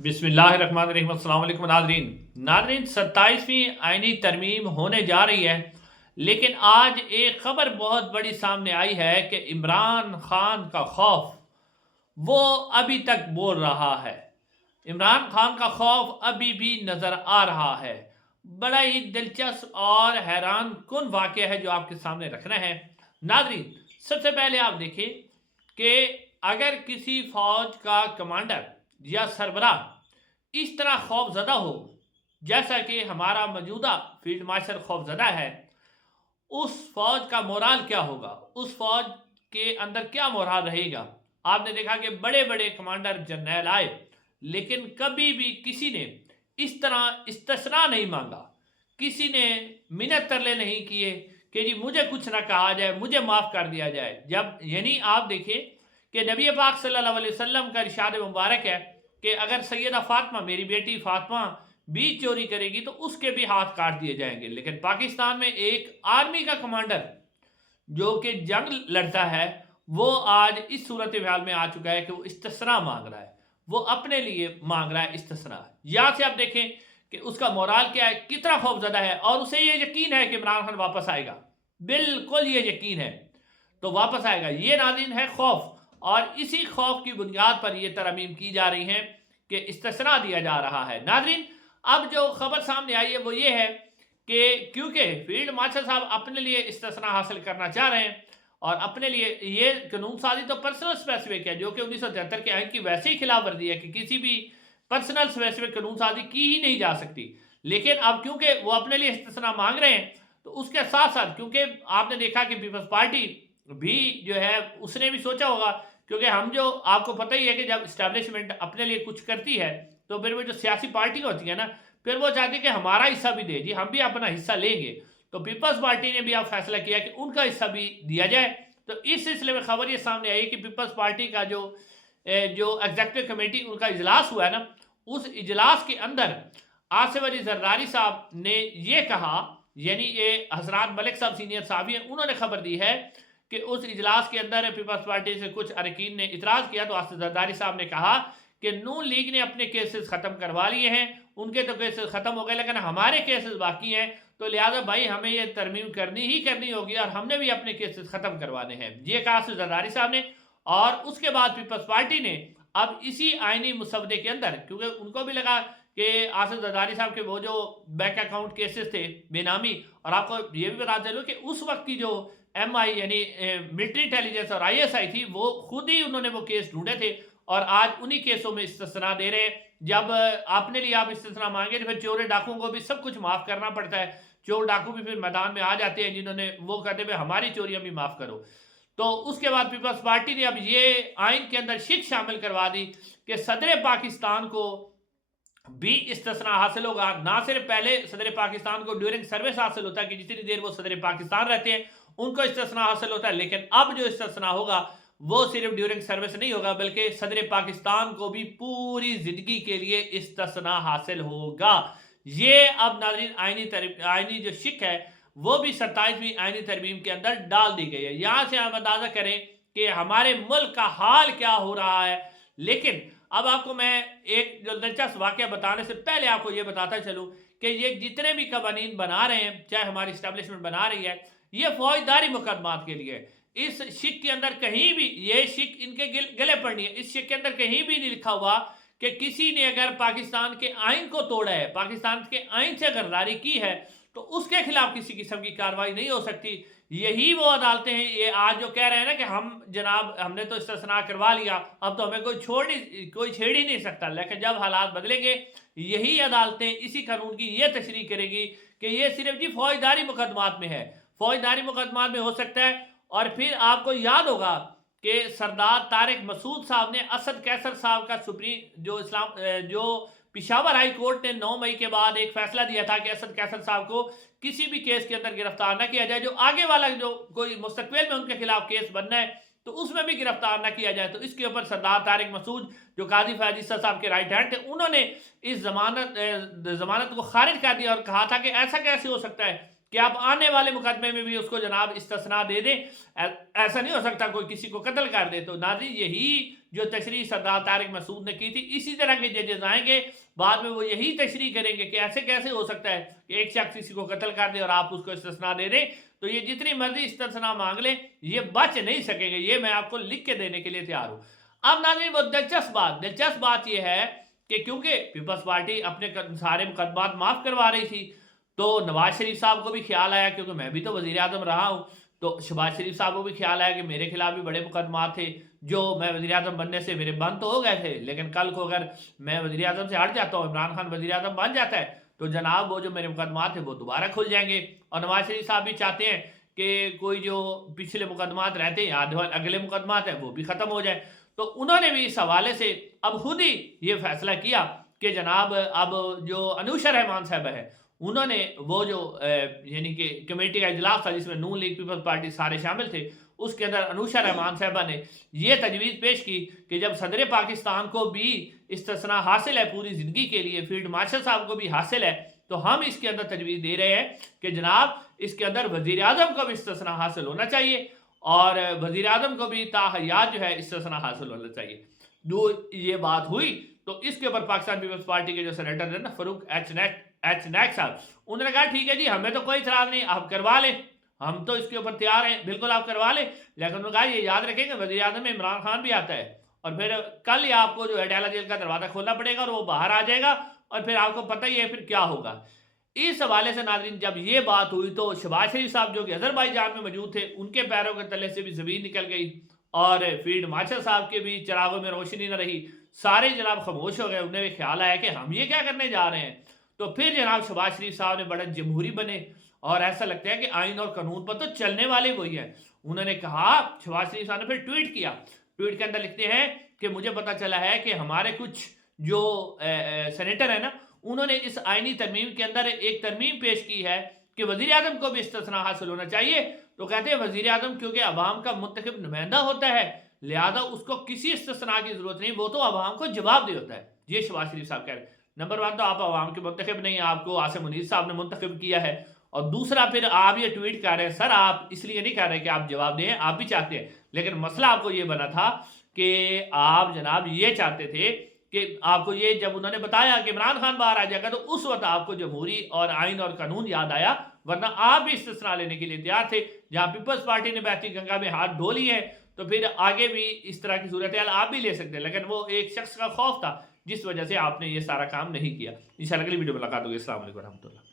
बिस्मिल्लाहिर्रहमानिर्रहीम। अस्सलाम वालेकुम नादरीन 27वीं आईनी तरमीम होने जा रही है, लेकिन आज एक ख़बर बहुत बड़ी सामने आई है कि इमरान खान का खौफ वो अभी तक बोल रहा है। इमरान खान का खौफ अभी भी नज़र आ रहा है। बड़ा ही दिलचस्प और हैरान कुन वाक़या है जो आपके सामने रखना है। नादरीन, सबसे पहले आप देखिए कि अगर किसी फ़ौज का कमांडर या सरबराह इस तरह खौफजदा हो जैसा कि हमारा मौजूदा फील्ड मार्शल खौफजदा है, उस फौज का मोराल क्या होगा, उस फौज के अंदर क्या मोराल रहेगा। आपने देखा कि बड़े बड़े कमांडर जर्नैल आए, लेकिन कभी भी किसी ने इस तरह इस्तिस्ना नहीं मांगा, किसी ने मिन्नत तरले नहीं किए कि जी मुझे कुछ ना कहा जाए, मुझे माफ़ कर दिया जाए। जब यानी आप देखिए कि नबी पाक सल्लल्लाहु अलैहि वसल्लम का इरशाद मुबारक है कि अगर सैयदा फातिमा, मेरी बेटी फातिमा भी चोरी करेगी तो उसके भी हाथ काट दिए जाएंगे। लेकिन पाकिस्तान में एक आर्मी का कमांडर जो कि जंग लड़ता है, वो आज इस सूरत हाल में आ चुका है कि वो इस्तिस्ना मांग रहा है, वो अपने लिए मांग रहा है इस्तिस्ना। यहाँ से आप देखें कि उसका मोराल क्या है, कितना खौफजदा है, और उसे ये यकीन है कि इमरान खान वापस आएगा। बिल्कुल ये यकीन है, तो वापस आएगा। ये नाज़रीन है खौफ, और इसी खौफ की बुनियाद पर यह तरमीम की जा रही है कि इस्तिस्ना दिया जा रहा है। नाज़रीन, अब जो खबर सामने आई है वो ये है कि क्योंकि फील्ड मार्शल साहब अपने लिए इस्तिस्ना हासिल करना चाह रहे हैं, और अपने लिए ये कानून साजी तो पर्सनल स्पेसिफिक है, जो कि 1973 के आइन की वैसे ही खिलाफ वर्जी है कि किसी भी पर्सनल स्पेसिफिक कानून साजी की ही नहीं जा सकती। लेकिन अब क्योंकि वो अपने लिए इस्तिस्ना मांग रहे हैं, तो उसके साथ साथ क्योंकि आपने देखा कि पीपल्स पार्टी भी जो है उसने भी सोचा होगा, क्योंकि हम जो आपको पता ही है कि जब इस्टेब्लिशमेंट अपने लिए कुछ करती है तो फिर वो जो सियासी पार्टी होती है ना, फिर वो चाहती है कि हमारा हिस्सा भी दे, जी हम भी अपना हिस्सा लेंगे। तो पीपल्स पार्टी ने भी अब फैसला किया कि उनका हिस्सा भी दिया जाए। तो इस सिलसिले में खबर ये सामने आई कि पीपल्स पार्टी का जो एग्जीक्यूटिव कमेटी उनका इजलास हुआ है ना, उस इजलास के अंदर आसिफ अली जरदारी साहब ने ये कहा, यानी ये हजरात मलिक साहब सीनियर साहब हैं, उन्होंने खबर दी है कि उस इजलास के अंदर पीपल्स पार्टी से कुछ अरकान ने इतराज़ किया। तो आसिफ जरदारी साहब ने कहा कि नून लीग ने अपने केसेस ख़त्म करवा लिए हैं, उनके तो केसेस ख़त्म हो गए, लेकिन हमारे केसेस बाकी हैं, तो लिहाजा भाई हमें ये तरमीम करनी ही करनी होगी और हमने भी अपने केसेस ख़त्म करवाने हैं। ये कहा आसिफ जरदारी साहब ने। और उसके बाद पीपल्स पार्टी ने अब इसी आइनी मुसवदे के अंदर, क्योंकि उनको भी लगा कि आसिफ जरदारी साहब के वो जो बैंक अकाउंट केसेस थे बेनामी, और आपको ये भी बता चलो कि उस वक्त की जो MI यानी मिलिट्री इंटेलिजेंस और ISI थी, वो खुद ही उन्होंने वो केस ढूंढे थे, और आज उन्हीं केसों में इस्तिस्ना दे रहे हैं। जब अपने लिए आप इस्तिस्ना मांगे तो फिर चोर डाकुओं को भी सब कुछ माफ़ करना पड़ता है। चोर डाकू भी फिर मैदान में आ जाते हैं, जिन्होंने वो कहते हैं हमारी चोरियां भी माफ़ करो। तो उसके बाद पीपल्स पार्टी ने अब ये आइन के अंदर शिक शामिल करवा दी कि सदर पाकिस्तान को भी इस्तिस्ना हासिल होगा। ना सिर्फ पहले सदर पाकिस्तान को ड्यूरिंग सर्विस हासिल होता है कि जितनी देर वो सदर पाकिस्तान रहते हैं उनको इस्तिस्ना हासिल होता है, लेकिन अब जो इस्तिस्ना होगा वो सिर्फ ड्यूरिंग सर्विस नहीं होगा, बल्कि सदर पाकिस्तान को भी पूरी जिंदगी के लिए इस्तिस्ना हासिल होगा। ये अब नाज़रीन आइनी जो शिक है वो भी 27वीं आइनी तरमीम के अंदर डाल दी गई है। यहाँ से हम अंदाजा करें कि हमारे मुल्क का हाल क्या हो रहा है। लेकिन अब आपको मैं एक जो दिलचस्प वाक़या बताने से पहले आपको ये बताता चलूँ कि ये जितने भी कवानीन बना रहे हैं, चाहे हमारी इस्टेब्लिशमेंट बना रही है, ये फौजदारी मुकदमात के लिए। इस शिक के अंदर कहीं भी ये शिक इनके गले पड़नी है। इस शिक के अंदर कहीं भी नहीं लिखा हुआ कि किसी ने अगर पाकिस्तान के आइन को तोड़ा है, पाकिस्तान के आइन से गद्दारी की है, तो उसके खिलाफ किसी किस्म की कार्रवाई नहीं हो सकती। यही वो अदालतें हैं, ये आज जो कह रहे हैं ना कि हम जनाब हमने तो इस्तिस्ना करवा लिया, अब तो हमें कोई छेड़ ही नहीं सकता। लेकिन जब हालात बदलेंगे, यही अदालतें इसी कानून की ये तशरीह करेगी कि ये सिर्फ जी फौजदारी मुकदमात में है, फौजदारी मुकदमात में हो सकता है। और फिर आपको याद होगा कि सरदार तारिक मसूद साहब ने असद कैसर साहब का सुप्रीम जो पिशावर हाई कोर्ट ने 9 मई के बाद एक फैसला दिया था कि असद कैसर साहब को किसी भी केस के अंदर गिरफ्तार न किया जाए, जो आगे वाला जो कोई मुस्तकबिल में उनके खिलाफ केस बनना है तो उसमें भी गिरफ्तार न किया जाए। तो इसके ऊपर सरदार तारिक मसूद जो काजी फैज ईसा साहब के राइट हैंड थे, उन्होंने इस जमानत को खारिज कर दिया और कहा था कि ऐसा कैसे हो सकता है کہ آپ آنے والے مقدمے میں بھی اس کو جناب استثناء دے دیں. ایسا نہیں ہو سکتا کوئی کسی کو قتل کر دے. تو ناظرین یہی جو تشریح سردار طارق مسعود نے کی تھی، اسی طرح کے ججز آئیں گے بعد میں وہ یہی تشریح کریں گے کہ ایسے کیسے ہو سکتا ہے کہ ایک شخص کسی کو قتل کر دے اور آپ اس کو استثناء دے دیں. تو یہ جتنی مرضی استثناء مانگ لیں یہ بچ نہیں سکیں گے. یہ میں آپ کو لکھ کے دینے کے لیے تیار ہوں. اب ناظرین وہ دلچسپ بات یہ ہے کہ کیونکہ پیپلز پارٹی اپنے سارے مقدمات معاف کروا رہی تھی، تو نواز شریف صاحب کو بھی خیال آیا، کیونکہ میں بھی تو وزیر اعظم رہا ہوں، تو شہباز شریف صاحب کو بھی خیال آیا کہ میرے خلاف بھی بڑے مقدمات تھے جو میں وزیر اعظم بننے سے میرے بند تو ہو گئے تھے، لیکن کل کو اگر میں وزیر اعظم سے ہٹ جاتا ہوں، عمران خان وزیر اعظم بن جاتا ہے، تو جناب وہ جو میرے مقدمات ہیں وہ دوبارہ کھل جائیں گے. اور نواز شریف صاحب بھی چاہتے ہیں کہ کوئی جو پچھلے مقدمات رہتے ہیں، اگلے مقدمات ہیں وہ بھی ختم ہو جائے. تو انہوں نے بھی اس حوالے سے اب خود ہی یہ فیصلہ کیا کہ جناب اب جو انوشا رحمان صاحب ہے انہوں نے وہ جو یعنی کہ کمیٹی کا اجلاس تھا جس میں نون لیگ پیپلز پارٹی سارے شامل تھے، اس کے اندر انوشا رحمان صاحبہ نے یہ تجویز پیش کی کہ جب صدر پاکستان کو بھی استثناء حاصل ہے پوری زندگی کے لیے، فیلڈ مارشل صاحب کو بھی حاصل ہے، تو ہم اس کے اندر تجویز دے رہے ہیں کہ جناب اس کے اندر وزیر اعظم کو بھی استثناء حاصل ہونا چاہیے اور وزیر اعظم کو بھی تا حیات جو ہے استثناء حاصل ہونا چاہیے. یہ بات ہوئی تو اس کے اوپر پاکستان پیپلز پارٹی کے جو سینیٹر ہیں نا فاروق ایچ نیک صاحب، انہوں نے کہا ٹھیک ہے جی ہمیں تو کوئی اعتراض نہیں، آپ کروا لیں، ہم تو اس کے اوپر تیار ہیں، بالکل آپ کروا لیں. لیکن انہوں نے کہا یہ یاد رکھیں کہ وزیر اعظم میں عمران خان بھی آتا ہے اور پھر کل ہی آپ کو جو اڈیالہ جیل کا دروازہ کھولنا پڑے گا اور وہ باہر آ جائے گا اور پھر آپ کو پتہ ہی ہے پھر کیا ہوگا. اس حوالے سے ناظرین جب یہ بات ہوئی تو شہباز شریف صاحب جو کہ آذربائیجان میں موجود تھے، ان کے پیروں کے تلے سے بھی زمین نکل گئی اور فیلڈ مارشل صاحب کے بھی چراغوں میں روشنی نہ رہی، سارے جناب خاموش ہو گئے. انہیں بھی خیال آیا کہ ہم یہ کیا کرنے جا رہے ہیں. تو پھر جناب شہباز شریف صاحب نے بڑا جمہوری بنے اور ایسا لگتا ہے کہ آئین اور قانون پر تو چلنے والے وہی ہیں. انہوں نے کہا، شہباز شریف صاحب نے پھر ٹویٹ کیا، ٹویٹ کے اندر لکھتے ہیں کہ مجھے پتا چلا ہے کہ ہمارے کچھ جو سینیٹر ہیں نا انہوں نے اس آئینی ترمیم کے اندر ایک ترمیم پیش کی ہے کہ وزیر اعظم کو بھی استثناء حاصل ہونا چاہیے. تو کہتے ہیں وزیر اعظم کیونکہ عوام کا منتخب نمائندہ ہوتا ہے لہذا اس کو کسی استثناء کی ضرورت نہیں، وہ تو عوام کو جواب دہ ہوتا ہے. یہ شہباز شریف صاحب کہہ رہے ہیں. نمبر 1 تو آپ عوام کے منتخب نہیں، آپ کو عاصم منیر صاحب نے منتخب کیا ہے، اور دوسرا پھر آپ یہ ٹویٹ کر رہے ہیں. سر آپ اس لیے نہیں کہہ رہے کہ آپ جواب دیں، آپ بھی چاہتے ہیں، لیکن مسئلہ آپ کو یہ بنا تھا کہ آپ جناب یہ چاہتے تھے کہ آپ کو یہ جب انہوں نے بتایا کہ عمران خان باہر آ جائے گا تو اس وقت آپ کو جمہوری اور آئین اور قانون یاد آیا، ورنہ آپ بھی استثناء لینے کے لیے تیار تھے. جہاں پیپلز پارٹی نے بہتی گنگا میں ہاتھ دھو لیے ہیں تو پھر آگے بھی اس طرح کی صورتحال آپ بھی لے سکتے ہیں، لیکن وہ ایک شخص کا خوف تھا جس وجہ سے آپ نے یہ سارا کام نہیں کیا. انشاءاللہ اگلی ویڈیو ملاقات ہوگی. السلام علیکم ورحمۃ اللہ.